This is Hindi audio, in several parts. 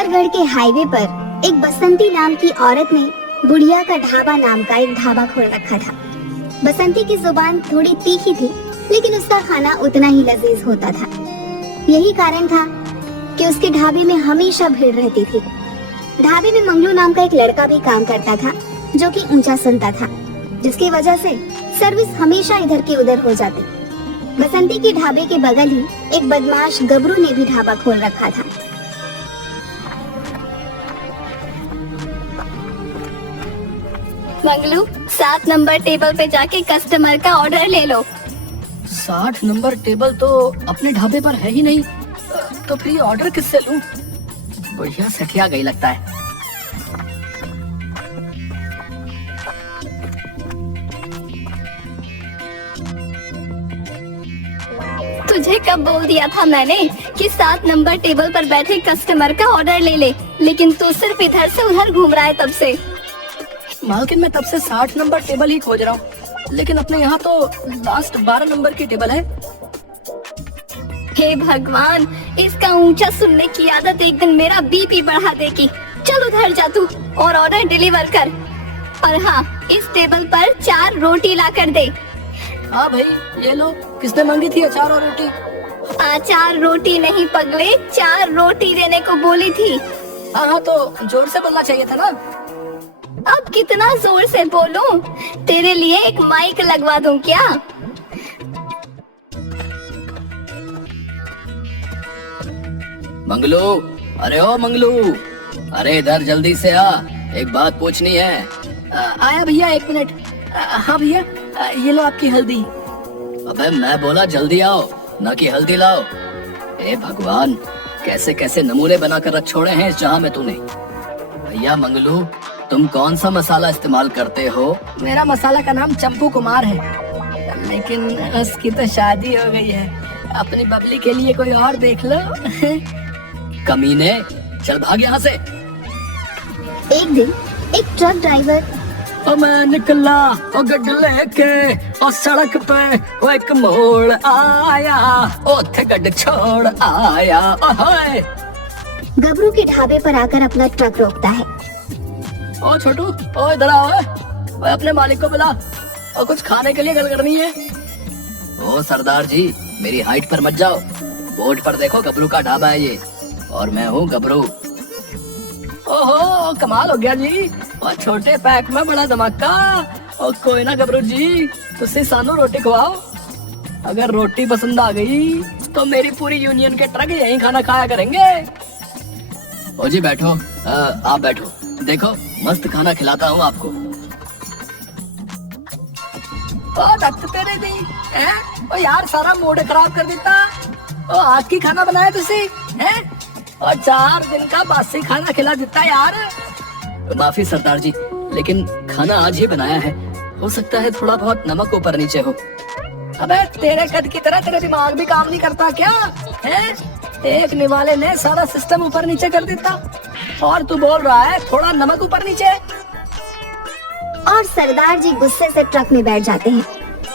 सुंदरगढ़ के हाईवे पर एक बसंती नाम की औरत ने बुढ़िया का ढाबा नाम का एक ढाबा खोल रखा था। बसंती की जुबान थोड़ी तीखी थी, लेकिन उसका खाना उतना ही लजीज होता था। यही कारण था कि उसके ढाबे में हमेशा भीड़ रहती थी। ढाबे में मंगलू नाम का एक लड़का भी काम करता था, जो कि ऊंचा सुनता था, जिसकी वजह से सर्विस हमेशा इधर की उधर हो जाती। बसंती के ढाबे के बगल ही एक बदमाश गबरू ने भी ढाबा खोल रखा था। मंगलू, 7 नंबर टेबल पे जाके कस्टमर का ऑर्डर ले लो। 60 नंबर टेबल तो अपने ढाबे पर है ही नहीं, तो फिर ये ऑर्डर किससे लूं? बढ़िया सठिया गई लगता है। तुझे कब बोल दिया था मैंने कि 7 नंबर टेबल पर बैठे कस्टमर का ऑर्डर ले ले, लेकिन तू सिर्फ इधर से उधर घूम रहा है तब से। मालकिन मैं तब से 60 नंबर टेबल ही खोज रहा हूँ, लेकिन अपने यहाँ तो लास्ट 12 नंबर की टेबल है। हे भगवान, इसका ऊंचा सुनने की आदत एक दिन मेरा बीपी बढ़ा देगी। चल उधर जा तू और ऑर्डर डिलीवर कर। और हाँ, इस टेबल पर 4 रोटी ला कर दे। हाँ भाई, ये लो। किसने मांगी थी अचार और रोटी? अचार रोटी नहीं पगले, 4 रोटी देने को बोली थी। हाँ, तो जोर से बोलना चाहिए था ना। अब कितना जोर से बोलूं? तेरे लिए एक माइक लगवा दूं क्या? मंगलू, अरे ओ मंगलू, अरे इधर जल्दी से आ, एक बात पूछनी है। आया भैया, 1 मिनट। हाँ भैया, ये लो आपकी हल्दी। अबे मैं बोला जल्दी आओ, न कि हल्दी लाओ। ए भगवान, कैसे कैसे नमूने बनाकर रख छोड़े हैं इस जहां में तूने। भैया मंगलू, तुम कौन सा मसाला इस्तेमाल करते हो? मेरा मसाला का नाम चंपू कुमार है, लेकिन उसकी तो शादी हो गई है। अपनी बबली के लिए कोई और देख लो। कमीने, चल भाग यहाँ से। एक दिन एक ट्रक ड्राइवर ओ मैं निकला ओ गड्डी लेके ओ सड़क पे वो एक मोड़ आया, ओथे गड्डी छोड़ आया। ओए गबरू के ढाबे पर आकर अपना ट्रक रोकता है। ओ छोटू, ओ इधर आओ। ओए अपने मालिक को बुला और कुछ खाने के लिए गल करनी है। ओ सरदार जी, मेरी हाइट पर मत जाओ। बोर्ड पर देखो, गबरू का ढाबा है ये, और मैं हूँ गबरू। ओहो, कमाल हो गया जी। और छोटे पैक में बड़ा धमाका। और कोई ना गबरू जी, तुझसे सानू रोटी खवाओ। अगर रोटी पसंद आ गई तो मेरी पूरी यूनियन के ट्रक यहीं खाना खाया करेंगे। ओ जी बैठो, आप बैठो, देखो मस्त खाना खिलाता हूँ आपको। ओ दत्त तेरे दी हैं? ओ यार, सारा मूड खराब कर देता। ओ आज की खाना बनाया तुझसे हैं? और 4 दिन का बासी खाना खिला देता यार। माफी सरदार जी, लेकिन खाना आज ही बनाया है, हो सकता है थोड़ा बहुत नमक ऊपर नीचे हो। अबे तेरे कद की तरह तेरा दिमाग भी काम नहीं करता क्या है? एक निवाले ने सारा सिस्टम ऊपर नीचे कर देता, और तू बोल रहा है थोड़ा नमक ऊपर नीचे। और सरदार जी गुस्से से ट्रक में बैठ जाते हैं।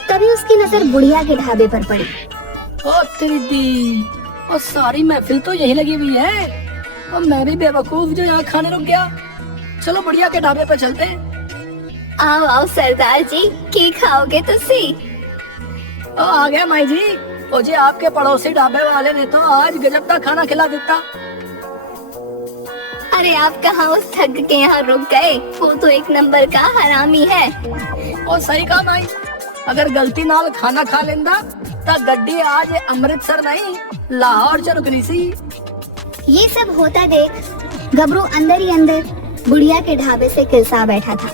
तभी उसकी नजर बुढ़िया के ढाबे पर पड़ी। ओ तेरी दी, और सारी महफिल तो यही लगी हुई है, और मैं भी बेवकूफ जो यहाँ खाने रुक गया। चलो बुढ़िया के ढाबे पर चलते हैं। आओ आओ सरदार जी, की खाओगे तुसी? ओ आ गया माई जी। ओ जी, आपके पड़ोसी ढाबे वाले ने तो आज गजब का खाना खिला देता। अरे आप कहाँ उस ठग के यहाँ रुक गए? वो तो एक नंबर का हरामी है। और सही कहा माई, अगर गलती नाल खाना खा लेंदा तो गड्डी आज अमृतसर नहीं लाहौर च रुकनी सी। ये सब होता देख गबरू अंदर ही अंदर बुढ़िया के ढाबे से किलसा बैठा था।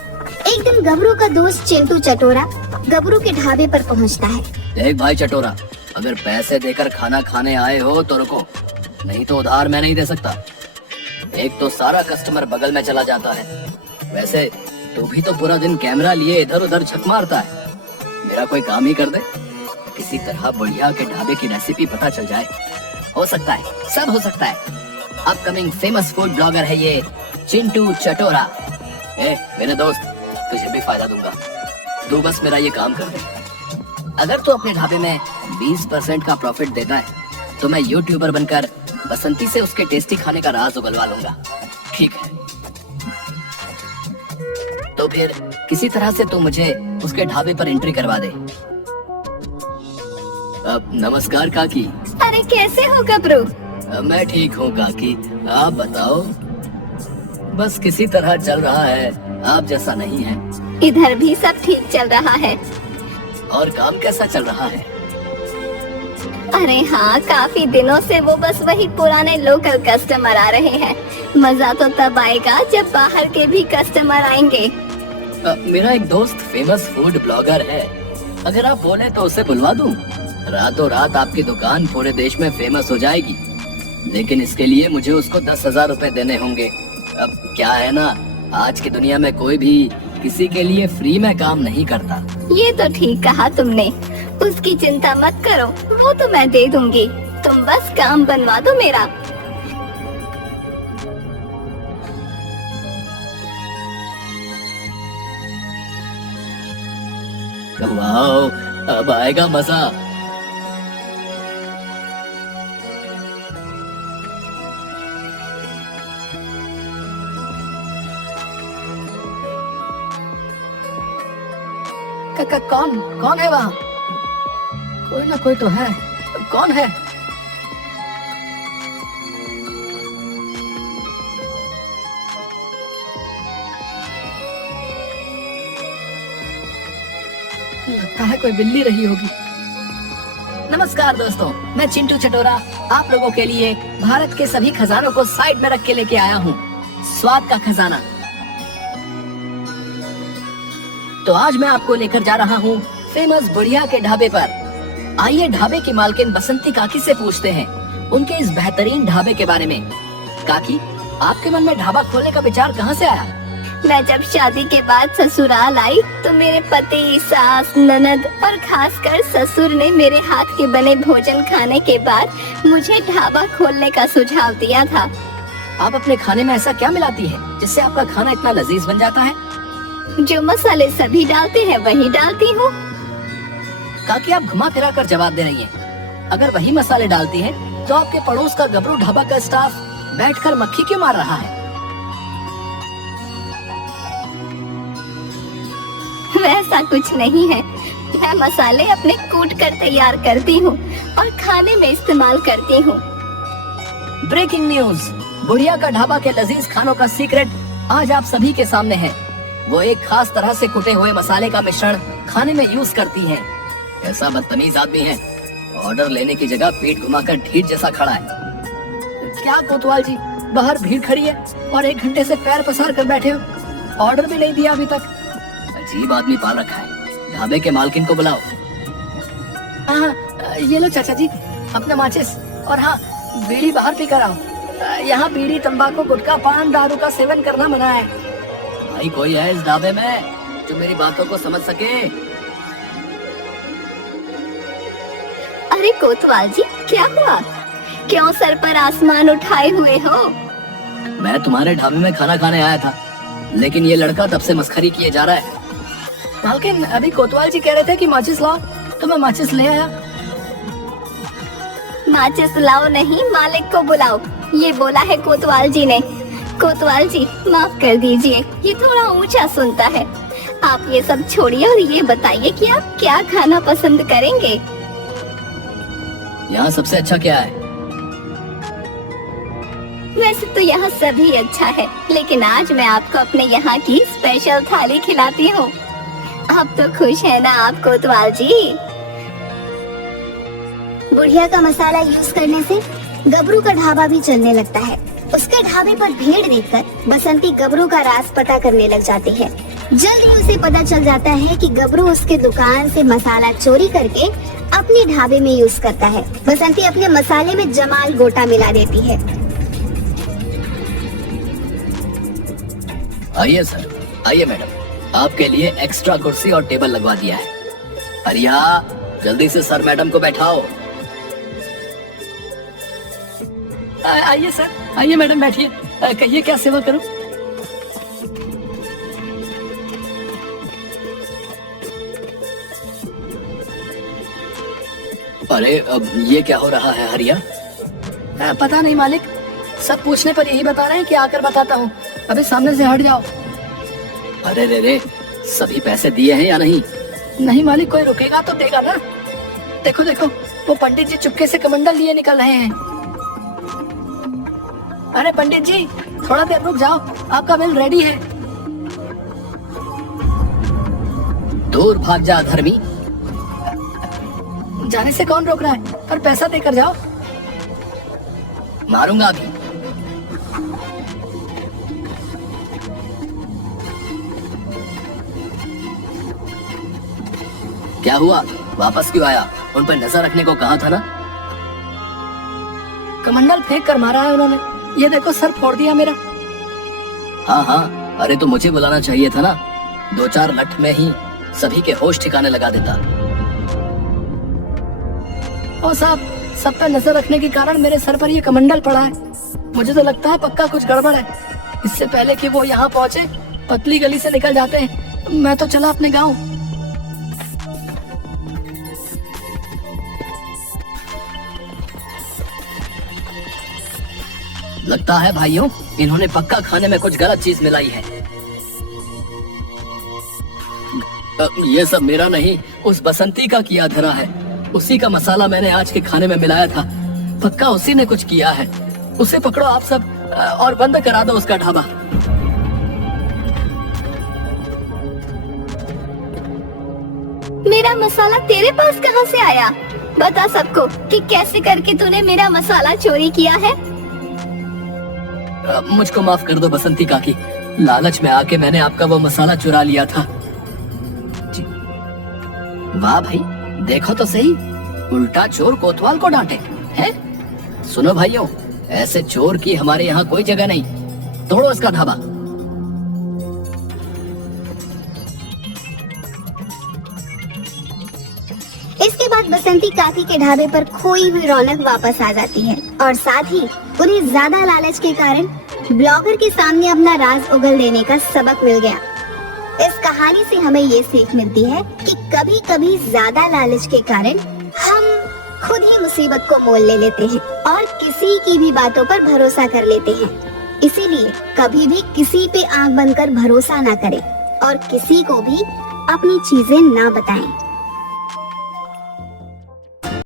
एक दिन गबरू का दोस्त चिंटू चटोरा गबरू के ढाबे पर पहुंचता है। देख भाई चटोरा, अगर पैसे देकर खाना खाने आए हो तो रुको, नहीं तो उधार मैं नहीं दे सकता। एक तो सारा कस्टमर बगल में चला जाता है, वैसे तू भी तो पूरा दिन कैमरा लिए इधर उधर झक मारता है। मेरा कोई काम ही कर दे, किसी तरह बुढ़िया के ढाबे की रेसिपी पता चल जाए। हो सकता है, सब हो सकता है। अपकमिंग फेमस फूड ब्लॉगर है ये चिंटू चटोरा। मेरे दोस्त, तुझे भी फायदा दूंगा, तू बस मेरा ये काम कर दे। अगर तू अपने ढाबे में 20% का प्रॉफिट देता है तो मैं यूट्यूबर बनकर बसंती से उसके टेस्टी खाने का राज उगलवा लूंगा। ठीक है, तो फिर किसी तरह से तू मुझे उसके ढाबे पर एंट्री करवा दे। नमस्कार काकी। अरे कैसे हो गबरू? मैं ठीक हूँ काकी, आप बताओ। बस किसी तरह चल रहा है, आप जैसा नहीं है। इधर भी सब ठीक चल रहा है। और काम कैसा चल रहा है? अरे हाँ, काफी दिनों से वो बस वही पुराने लोकल कस्टमर आ रहे हैं। मजा तो तब आएगा जब बाहर के भी कस्टमर आएंगे। मेरा एक दोस्त फेमस फूड ब्लॉगर है, अगर आप बोले तो उसे बुलवा दूं। रातों रात आपकी दुकान पूरे देश में फेमस हो जाएगी, लेकिन इसके लिए मुझे उसको 10,000 रुपए देने होंगे। अब क्या है ना, आज की दुनिया में कोई भी किसी के लिए फ्री में काम नहीं करता। ये तो ठीक कहा तुमने, उसकी चिंता मत करो, वो तो मैं दे दूंगी। तुम बस काम बनवा दो मेरा। वाओ, अब आएगा मजा। कौन कौन है वहाँ? कोई ना कोई तो है। कौन है? लगता है कोई बिल्ली रही होगी। नमस्कार दोस्तों, मैं चिंटू चटोरा आप लोगों के लिए भारत के सभी खजानों को साइड में रख के लेके आया हूँ। स्वाद का खजाना। तो आज मैं आपको लेकर जा रहा हूँ फेमस बुढ़िया के ढाबे पर। आइए ढाबे की मालकिन बसंती काकी से पूछते हैं उनके इस बेहतरीन ढाबे के बारे में। काकी, आपके मन में ढाबा खोलने का विचार कहाँ से आया? मैं जब शादी के बाद ससुराल आई तो मेरे पति, सास, ननद और खासकर ससुर ने मेरे हाथ के बने भोजन खाने के बाद मुझे ढाबा खोलने का सुझाव दिया था। आप अपने खाने में ऐसा क्या मिलाती है जिससे आपका खाना इतना लजीज बन जाता है? जो मसाले सभी डालते हैं वही डालती हूँ। काकी, आप घुमा फिरा कर जवाब दे रही हैं। अगर वही मसाले डालती हैं, तो आपके पड़ोस का गबरू ढाबा का स्टाफ बैठकर मक्खी क्यों मार रहा है? वैसा कुछ नहीं है, मैं मसाले अपने कूट कर तैयार करती हूँ और खाने में इस्तेमाल करती हूँ। ब्रेकिंग न्यूज, बुढ़िया का ढाबा के लजीज खानों का सीक्रेट आज आप सभी के सामने है। वो एक खास तरह से कुटे हुए मसाले का मिश्रण खाने में यूज करती हैं। ऐसा बदतमीज आदमी है, ऑर्डर लेने की जगह पीठ घुमाकर ढीठ जैसा खड़ा है। क्या कोतवाल जी, बाहर भीड़ खड़ी है और 1 घंटे से पैर पसार कर बैठे हो, ऑर्डर भी नहीं दिया अभी तक। अजीब आदमी पाल रखा है। ढाबे के मालकिन को बुलाओ। हाँ, ये लो चाचा जी अपना माचिस, और हाँ, बीड़ी बाहर पी कर आओ। यहाँ बीड़ी, तंबाकू, गुटखा, पान, दारू का सेवन करना मना है। भाई, कोई है इस ढाबे में जो मेरी बातों को समझ सके? अरे कोतवाल जी, क्या हुआ? क्यों सर पर आसमान उठाए हुए हो? मैं तुम्हारे ढाबे में खाना खाने आया था, लेकिन ये लड़का तब से मस्खरी किए जा रहा है। मालकिन, अभी कोतवाल जी कह रहे थे कि माचिस लाओ, तो मैं माचिस ले आया। माचिस लाओ नहीं, मालिक को बुलाओ, ये बोला है कोतवाल जी ने। कोतवाल जी, माफ कर दीजिए, ये थोड़ा ऊंचा सुनता है। आप ये सब छोड़िए और ये बताइए कि आप क्या खाना पसंद करेंगे? यहाँ सबसे अच्छा क्या है? वैसे तो यहाँ सभी अच्छा है, लेकिन आज मैं आपको अपने यहाँ की स्पेशल थाली खिलाती हूँ। आप तो खुश है ना आप कोतवाल जी? बुढ़िया का मसाला यूज करने से गबरू का ढाबा भी चलने लगता है। उसके ढाबे पर भीड़ देखकर बसंती गबरू का राज पता करने लग जाती है। जल्द ही उसे पता चल जाता है कि गबरू उसके दुकान से मसाला चोरी करके अपने ढाबे में यूज करता है। बसंती अपने मसाले में जमाल गोटा मिला देती है। आइए सर, आइए मैडम, आपके लिए एक्स्ट्रा कुर्सी और टेबल लगवा दिया है। अरिया, जल्दी से सर मैडम को बैठाओ। आइए सर, आइए मैडम, बैठिए। कहिए क्या सेवा करूं? अरे, अब ये क्या हो रहा है हरिया? पता नहीं मालिक, सब पूछने पर यही बता रहे हैं कि आकर बताता हूँ। अबे सामने से हट जाओ। अरे रे, सभी पैसे दिए हैं या नहीं? नहीं मालिक, कोई रुकेगा तो देगा ना। देखो देखो, वो पंडित जी चुपके से कमंडल लिए निकल रहे हैं। अरे पंडित जी, थोड़ा देर रुक जाओ, आपका बिल रेडी है। दूर भाग जा धर्मी। जाने से कौन रोक रहा है, पर पैसा देकर जाओ। मारूंगा अभी। क्या हुआ, वापस क्यों आया? उन पर नजर रखने को कहा था ना। कमंडल फेंक कर मारा है उन्होंने, ये देखो सर फोड़ दिया मेरा। हाँ, अरे तो मुझे बुलाना चाहिए था ना, 2-4 लठ में ही सभी के होश ठिकाने लगा देता। ओ साहब, सब पे नजर रखने के कारण मेरे सर पर ये कमंडल पड़ा है। मुझे तो लगता है पक्का कुछ गड़बड़ है। इससे पहले कि वो यहाँ पहुँचे, पतली गली से निकल जाते हैं। मैं तो चला अपने गाँव। लगता है भाइयों, इन्होंने पक्का खाने में कुछ गलत चीज मिलाई है। ये सब मेरा नहीं, उस बसंती का किया धरा है। उसी का मसाला मैंने आज के खाने में मिलाया था। पक्का उसी ने कुछ किया है। उसे पकड़ो आप सब और बंद करा दो उसका ढाबा। मेरा मसाला तेरे पास कहाँ से आया? बता सबको कि कैसे करके तूने मेरा मसाला चोरी किया है। मुझको माफ कर दो बसंती काकी, लालच में आके मैंने आपका वो मसाला चुरा लिया था। वाह भाई, देखो तो सही, उल्टा चोर कोतवाल को डांटे हैं। सुनो भाइयों, ऐसे चोर की हमारे यहाँ कोई जगह नहीं। तोड़ो इसका ढाबा। इसके बाद बसंती काकी के ढाबे पर खोई हुई रौनक वापस आ जाती है और साथ ही उन्हें ज्यादा लालच के कारण ब्लॉगर के सामने अपना राज उगल देने का सबक मिल गया। इस कहानी से हमें ये सीख मिलती है कि कभी कभी ज्यादा लालच के कारण हम खुद ही मुसीबत को मोल ले लेते हैं और किसी की भी बातों पर भरोसा कर लेते हैं। इसीलिए कभी भी किसी पे आंख बंद कर भरोसा ना करें और किसी को भी अपनी चीजें ना बताएं।